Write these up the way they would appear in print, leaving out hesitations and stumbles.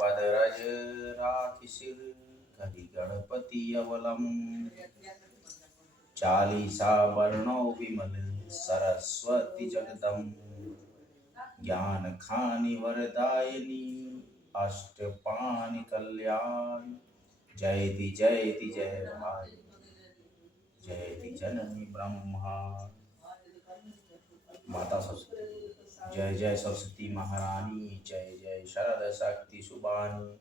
पद रज राखि सिर करि गणपति अवलम। चालीसा वर्णो विमल सरस्वती जगदम। ज्ञान खानि वरदायिनी अष्टपाणि कल्याण। जयति जयति जय भाई जयति जननी ब्रह्मा। माता सरस्वती जय जय सरस्वती महारानी। जय जय शरद शक्ति सुबानी।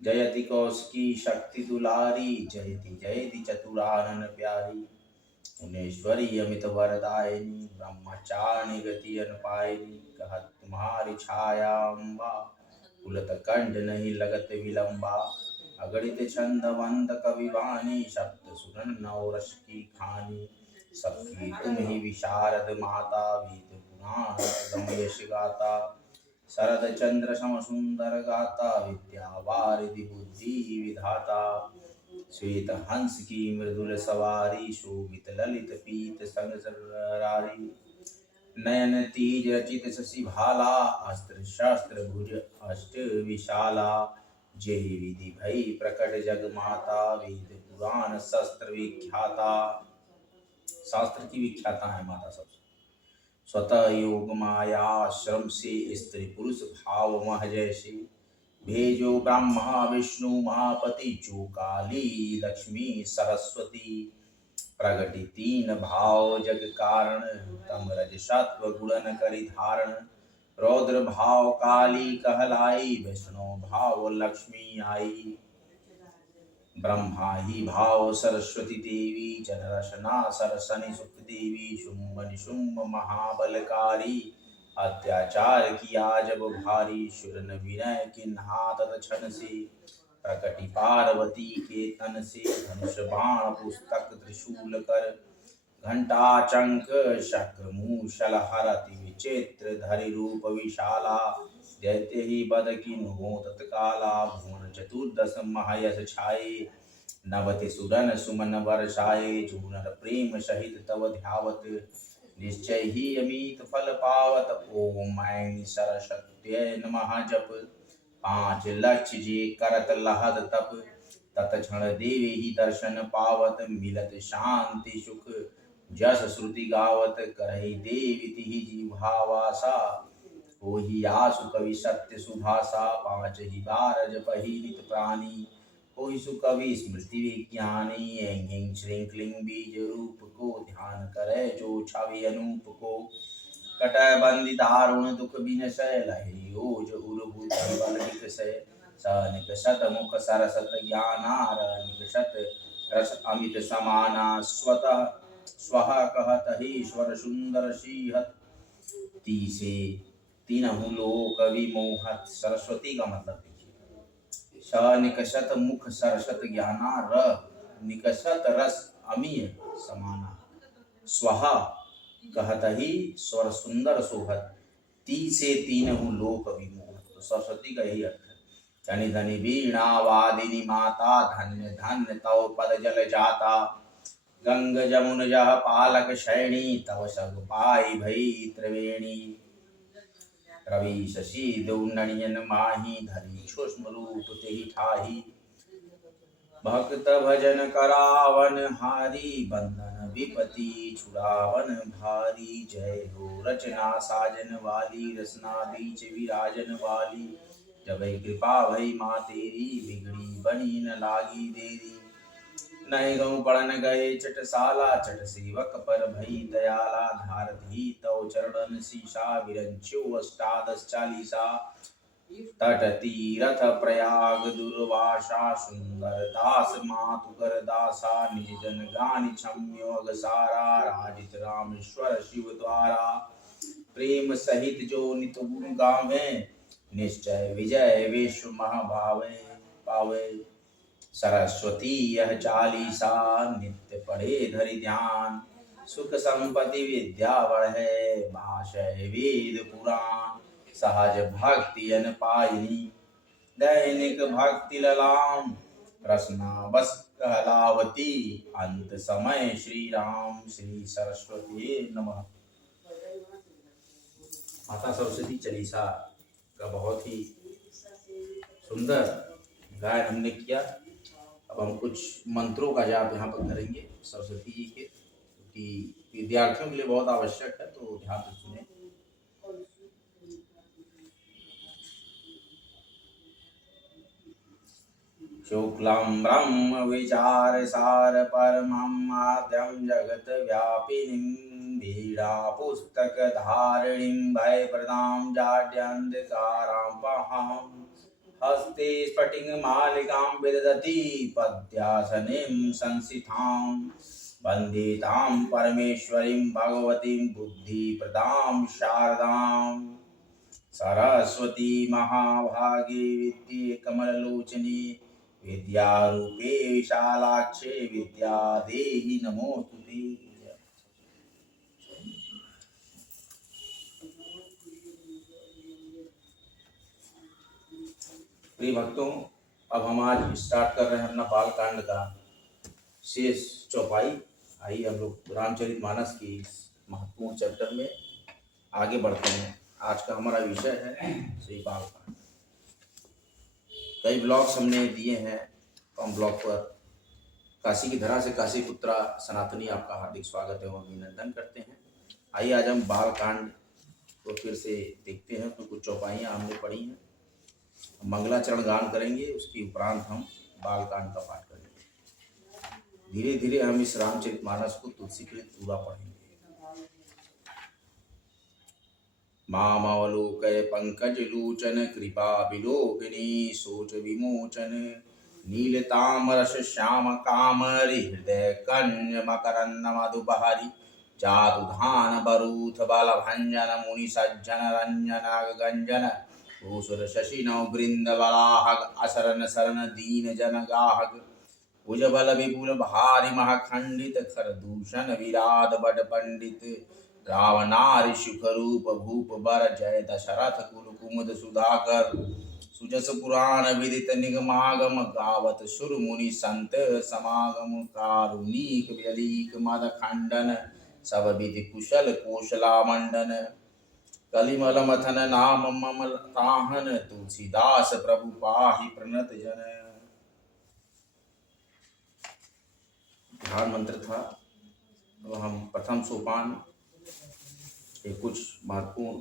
जयति कौशिकी शक्ति दुलारी। जयति जयति चतुरानन प्यारी। मुनेश्वरी अमित वरदायिनी ब्रह्मचारिणी गति अनपायिनी। कहत तुम्हारी छाया अम्बा कुलत कंठ नहीं लगत विलंबा। अगणित छंद वंद कवि वाणी शब्द सुरन नौ रस की खानी। सबकी तुम ही विशारद माता वेद पुराण गम यश गाता। शरद चंद्र सम सुंदर गाता विद्या वारिधि बुद्धि विधाता। श्वेत हंस की मृदुल सवारी शोभित ललित पीत संग सरारी। नयन तीज रचित शशि भाला अस्त्र शस्त्र भुज अष्ट विशाला। जय विधि भई प्रकट जग माता वेद पुराण शस्त्र विख्याता। शास्त्र की विख्याता है माता सबसे। स्वतः योग माया श्रम से स्त्री पुरुष भाव मह जैसे। भेजो ब्रह्मा विष्णु महापति जो काली लक्ष्मी सरस्वती। प्रगति तीन भाव जग कारण तम रज सत्व गुणन करि धारण। रौद्र भाव काली कहलाई वैष्णव भाव लक्ष्मी आई। ब्रह्मा ही भाव सरस्वती देवी जन रसना सरसनि सुख देवी। शुंभ निशुंभ महाबलकारी अत्याचार किया जब भारी। शुरन विनय किन्हा तत्क्षण से प्रकटि पार्वती के तन से। धनुष बाण पुस्तक त्रिशूल कर घंटा चंक शक्र मूषल हरति विचित्र धरि रूप विशाला। दैत्य ही बद किन्हु हो तत्काला भुवन चतुर्दश महयश छाये। नवति सुरन सुमन वर्षाये जो नर प्रेम सहित तव ध्यावत। निश्चय ही अमित फल पावत ओम ऐं सरस्वत्यै नमः जप। पांच लक्ष्य जे करत लहद तप तत्क्षण देवी ही दर्शन पावत। मिलत शांति सुख जस श्रुति गावत करहि देवी तिहि जीवावासा। होहि आसु कवि सत्य सुभाषा पांच ही बार जपहि नित प्राणी। होहि सुकवि स्मृति विज्ञानी ऐं ह्रीं श्रीं क्लीं बीज रूप को ध्यान करे जो छवि अनूप को। कटय बंदी दारुण दुख बिनसै लहे ओज उर बुद्धि बल निकसै। स निकषत मुख सरसत ज्ञानार निकषत रस अमित समाना। स्वतः स्वः कहत ही स्वर सुंदर सीहत। तीसे तीनहु लोक विमोहत। सरस्वती का मतलब देखिए। स निकषत मुख सरसत ज्ञाना र निकषत रस अमीय समाना। स्वः कहत ही स्वर सुंदर शोभत। ती से तीनहु लोक विमोहत। तो सरस्वती का यही अर्थ है। धनि धनि वीणा वादिनी माता धन्य धन्य तव पद जल जाता। गंग जमुन जह पालक शैणी तव सब पाई भई त्रिवेणी। रवि शशि दौनयन माही धरी सूक्ष्म रूप तेहि ठाही। भक्त भजन करावन हारी बंधन विपति छुड़ावन भारी। जय हो रचना साजन वाली रसना बीच विराजन वाली। जब कृपा भई माँ तेरी बिगड़ी बनी न लागी देरी। नहीं गऊ पड़न गए चटसाला चट सेवक पर भई दयाला। धारती तव चरणन शीशा विरंचो अष्टादश चालीसा। तट तीरथ प्रयाग दुर्वासा सुंदर दास मातुकर दासा। निज जन गान क्षम्योग सारा राजित रामेश्वर शिव द्वारा। प्रेम सहित जो नित गुण गावे निश्चय विजय विश्व महाभावे पावे। सरस्वती यह चालीसा नित्य पढ़े धरि ध्यान। सुख संपत्ति विद्या बढ़े भाषय वेद पुराण। सहज भक्ति अन पायिनी दैनिक भक्ति ललाम। रसना बस कहलावती अंत समय श्री राम। श्री सरस्वती नमः। माता सरस्वती चालीसा का बहुत ही सुंदर गायन हमने किया। अब हम कुछ मंत्रों का जाप यहाँ पर करेंगे सरस्वती जी के, क्योंकि विद्यार्थियों के लिए बहुत आवश्यक है, तो ध्यान से सुने। शुक्लं ब्रह्म विचारसार परमं आद्यं जगद्व्यापिनीं वीणापुस्तकधारिणीं भयप्रदां जाड्यन्धकारां वहां हस्ते स्फटिकमालिकां विदधती पद्यासनीं संस्थितां वन्दे तां परमेश्वरीं भगवतीं बुद्धिप्रदां शारदां सरस्वती महाभागे विद्ये कमललोचने विद्यारूपे विशालाक्षे विद्यादेहि नमोस्तुते। प्रिय भक्तों, अब हम आज स्टार्ट कर रहे हैं अपना बालकांड का शेष चौपाई। आइए हम लोग रामचरितमानस की इस महत्वपूर्ण चैप्टर में आगे बढ़ते हैं। आज का हमारा विषय है श्री बालकांड। कई ब्लॉग्स हमने दिए हैं कॉम ब्लॉग पर। काशी की धरा से काशी पुत्रा सनातनी आपका हार्दिक स्वागत एवं अभिनंदन करते हैं। आइए आज हम बालकांड को फिर से देखते हैं। तो कुछ चौपाइयाँ हमने पढ़ी हैं, मंगलाचरण गान करेंगे, उसके उपरांत हम बालकांड का पाठ करेंगे। धीरे धीरे हम इस रामचरितमानस को तुलसीकृत पूरा पढ़ेंगे। मामवलोकय पंकज लोचन कृपा विलोकिनी सोच विमोचन नीलतामरस श्याम कामरि हृदय कंज मकरंद मधुबहरी जातुधान बरूथ बल भंजन मुनि सज्जन रंजन गंजन भूसुर शशि नव वृंद बलाहक असरन सरन दीन जन गाहक भुजबल विपुल भारी महखंडित खरदूषण विराट बड पंडित रावणारि सुख रूप भूप बर जय दशरथ कुल कुमुद सुधाकर सुजस पुराण विदित निगमागम गावत सुर मुनि संत समागम कारुणिक व्यलीक मद खंडन सब विधि कुशल कोशला मंडन कलिमल मथन नाम ममल ताहन तुलसीदास प्रभु पाहि प्रणत जन। ध्यान मंत्र था। तो हम प्रथम सोपान के कुछ महत्वपूर्ण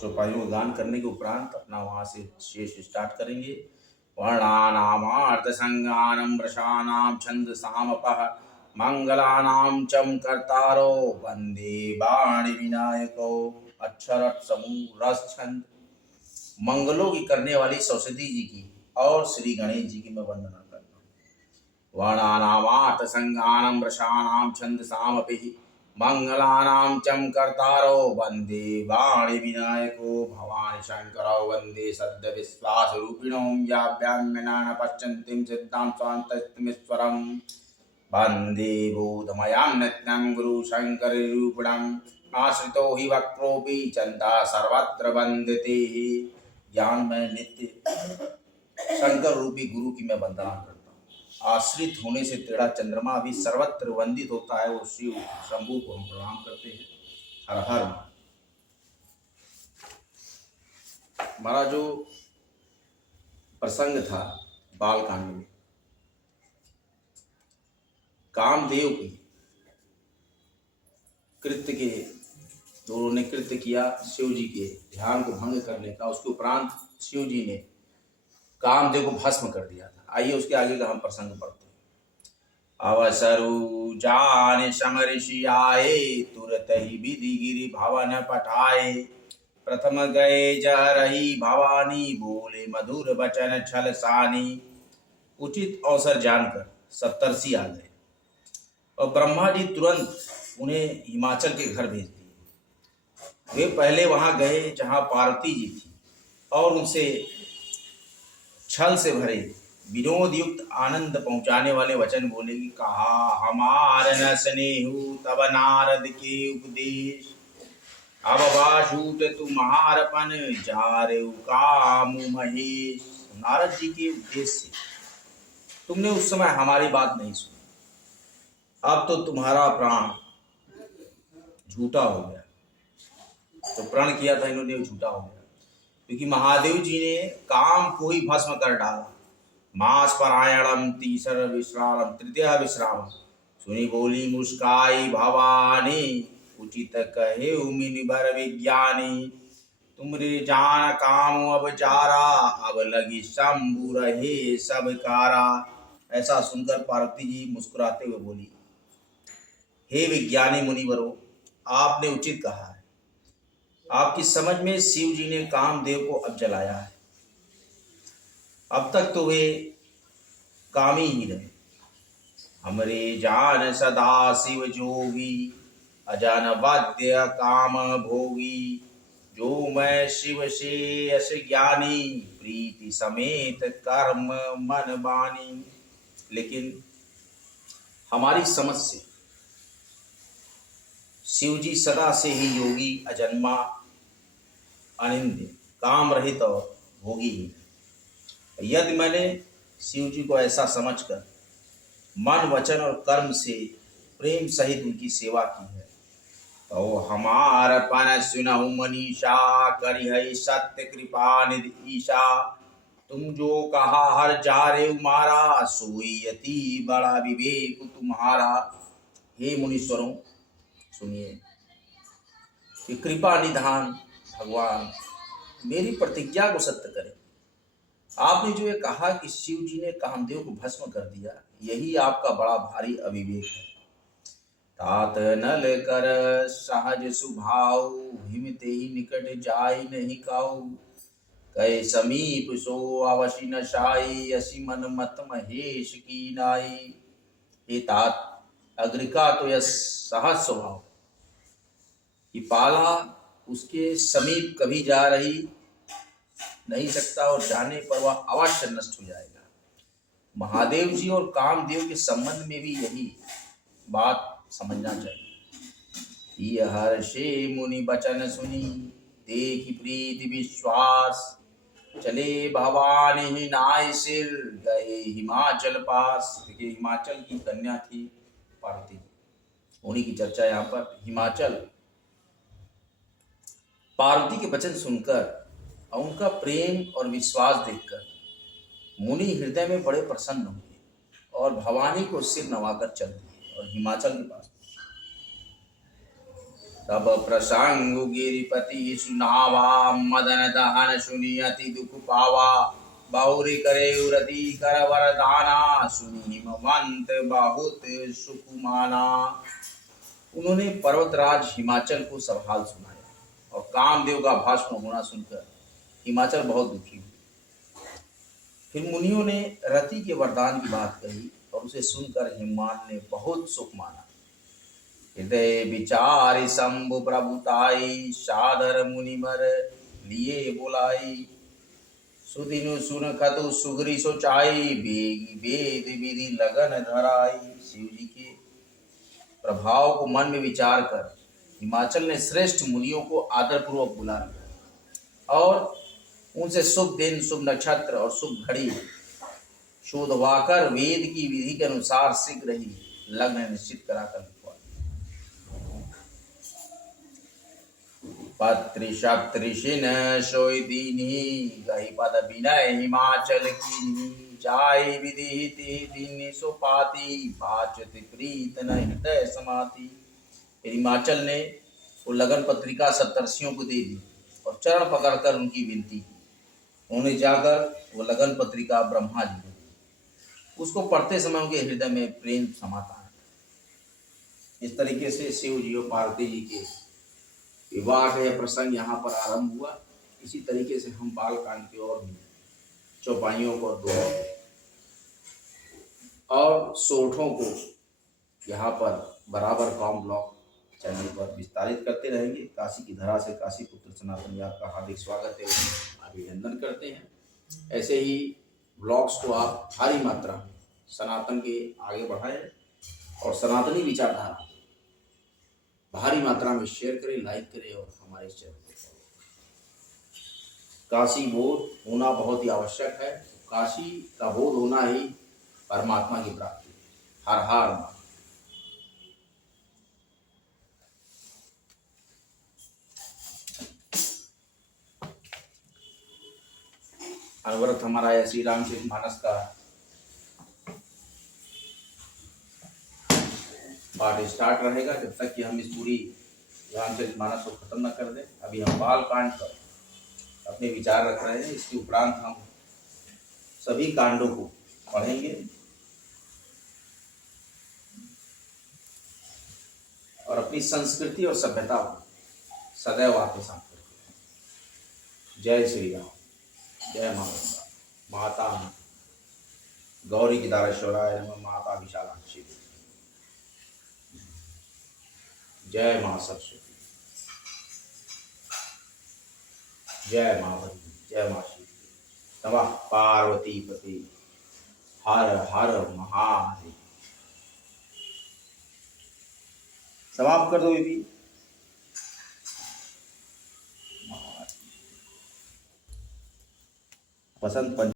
चौपाइयों को गान करने के उपरांत अपना वहां से शेष स्टार्ट करेंगे। वर्णानामार्थ संज्ञानम वृषाणाम छंद सामपः मंगलानाम चम कर्तारो वंदे वाणी विनायको अक्षर समूह रस छंद। मंगलों की करने वाली सरस्वती जी की और श्री गणेश जी की मैं वंदना करता हूँ। वर्णानामार्थ संज्ञानम वृषाणाम छंद सामपः मंगलानाम चम कर्तारो वंदे वाणी विनायको भवानी शंकरो वंदे सद्य विश्वास रूपिणों याभ्याम्यनान पश्यन्तीं सिद्धां स्वान्तस्तिमीश्वरम् वंदे बोधमयां नित्यं गुरु शंकर रूपिणम् आश्रितो हि वक्रोऽपि चंदा सर्वत्र वंदते। ज्ञान में नित्य शंकर रूपी गुरु की मैं वंदना करता हूँ। आश्रित होने से तेरा चंद्रमा भी सर्वत्र वंदित होता है। वो शिव शंभु को हम प्रणाम करते हैं। हर हर। हमारा जो प्रसंग था बालकांड में, कामदेव की कृत्य के दोनों ने कृत्य किया शिव जी के ध्यान को भंग करने का। उसके उपरांत शिव जी ने कामदेव को भस्म कर दिया था। आइए उसके आगे का हम प्रसंग पढ़ते हैं। अवसरु जान समऋषि आए तुरत ही विधि गिरि भवन पठाए प्रथम गए जहरही भवानी बोले मधुर वचन छल सानी। उचित अवसर जानकर सप्तर्षि आ गए और ब्रह्मा जी तुरंत उन्हें हिमाचल के घर भेज दिए। वे पहले वहां गए जहां पार्वती जी थी और उनसे छल से भरे विनोद युक्त आनंद पहुंचाने वाले वचन बोले कि कहा हमार न स्नेहु तब नारद के उपदेश अब बाछूट तुम्हारपन जारे काम महेश। नारद जी के उपदेश से तुमने उस समय हमारी बात नहीं सुनी, अब तो तुम्हारा प्राण झूठा हो गया। तो प्रण किया था इन्होंने, झूठा हो गया। क्योंकि महादेव जी ने काम को ही भस्म कर डाला। मास परायणम तीसर विश्राम तृतीय विश्राम, सुनी बोली मुस्काई भवानी, उचित कहे मुनिवर विज्ञानी। तुमरे जान काम अब जारा, अब लगी शंभु रहे सब कारा। ऐसा सुनकर पार्वती जी मुस्कुराते हुए बोली, हे विज्ञानी मुनिवरों, आपने उचित कहा है। आपकी समझ में शिव जी ने कामदेव को अब जलाया है। अब तक तो वे कामी ही रहे। हमरे जान सदा शिव जोगी, अजान वाद्य काम भोगी। जो मैं शिव से यश ज्ञानी, प्रीति समेत कर्म मन बानी। लेकिन हमारी समझ से शिव जी सदा से ही योगी, अजन्मा, अनिंद्य, काम रहित और भोगी ही। यदि मैंने शिव जी को ऐसा समझकर मन वचन और कर्म से प्रेम सहित उनकी सेवा की है, तो हमार पन सुनहु मनीषा, करी है सत्य कृपा निधि ईशा। तुम जो कहा हर जारे मारा, सोई यति बड़ा विवेक तुम्हारा। हे मुनीश्वरों, सुनिए कि कृपा निधान भगवान मेरी प्रतिज्ञा को सत्य करें। आपने जो ये कहा कि शिव जी ने कामदेव को भस्म कर दिया, यही आपका बड़ा भारी अविवेक है। तात नल कर सहज सुभाव, हिमते ही निकट जाय नहीं काऊ। कहे समीप सो अवश्य न शाई, असी मन मत महेश की नाई। हे तात, अग्रिका तो यह सहज स्वभाव कि पाला उसके समीप कभी जा रही नहीं सकता, और जाने पर वह अवश्य नष्ट हो जाएगा। महादेव जी और कामदेव के संबंध में भी यही बात समझना चाहिए। ये हर्षे मुनि बचन सुनी, देखी प्रीति विश्वास। चले भवानी ही नाय सिर, गए हिमाचल पास। देखिए, हिमाचल की कन्या थी पार्वती, उन्हीं की चर्चा यहाँ पर। हिमाचल पार्वती के वचन सुनकर और उनका प्रेम और विश्वास देखकर मुनि हृदय में बड़े प्रसन्न हुए और भवानी को सिर नवाकर चल दिए और हिमाचल के पास। तब प्रसंग गिरिपति सुनावा, मदन दहन सुनी अति दुख पावा। बहुरी करे उरति कर वरदाना, सुनी हिमवंत बहुत सुख माना। उन्होंने पर्वतराज हिमाचल को सब हाल सुनाया, और कामदेव का भस्म होना सुनकर हिमाचल बहुत दुखी हुई। फिर मुनियों ने रति के वरदान की बात कही, और उसे सुनकर हिमवान ने बहुत सुख माना। हृदय विचार शंभु प्रभुताई, सादर मुनिवर लिए बुलाई। सुदिनु सुन खतु सुगरी सोचाई, बेगी वेद विधि लगन धराई। शिव जी के प्रभाव को मन में विचार कर हिमाचल ने श्रेष्ठ मुनियों को आदरपूर्वक बुला लिया और उनसे शुभ दिन, शुभ नक्षत्र और शुभ घड़ी शोधवाकर वेद की विधि के अनुसार शीघ्र ही लग्न निश्चित कराकर लिखवा। पत्रि सप्तऋषिन सोई दीनी, गही पद विनय हिमाचल कीनी। जाय विधि दीन सुपाति, बाचत प्रीत न हृदय समाति। हिमाचल ने वो लगन पत्रिका सप्तर्षियों को दे दी और चरण पकड़कर उनकी विनती की। उन्हें जाकर वो लगन पत्रिका ब्रह्मा जी को, उसको पढ़ते समय उनके हृदय में प्रेम समाता है। इस तरीके से शिव जी और पार्वती जी के विवाह का यह प्रसंग यहाँ पर आरंभ हुआ। इसी तरीके से हम बाल कांड की और भी चौपाइयों को, दोहों और सोठों को यहाँ पर बराबर कॉम ब्लॉग चैनल पर विस्तारित करते रहेंगे। काशी की धरा से काशी पुत्र सनातन जी आपका हार्दिक स्वागत है, अभिनंदन करते हैं। ऐसे ही ब्लॉग्स को आप भारी मात्रा में सनातन के आगे बढ़ाएं और सनातनी विचारधारा भारी मात्रा में शेयर करें, लाइक करें और हमारे चैनल को फॉलो करें। काशी बोध होना बहुत ही आवश्यक है। काशी का बोध होना ही परमात्मा की प्राप्ति। हर हर अनवरत हमारा यह श्री रामचरित मानस का पाठ स्टार्ट रहेगा जब तक कि हम इस पूरी रामचरित मानस को खत्म न कर दें। अभी हम बाल कांड पर अपने विचार रख रहे हैं, इसके उपरांत हम सभी कांडों को पढ़ेंगे और अपनी संस्कृति और सभ्यता को सदैव आपके साथ रखेंगे। जय श्री राम, जय मां गंगा, माता गौरी केदारेश्वराय नमः, माता विशालाक्षी, जय मां सरस्वती, जय मां भद्री, जय मां शिव, नमः पार्वती पति, हर हर महादेव। समाप्त कर दो बेबी। बसंत पंचमी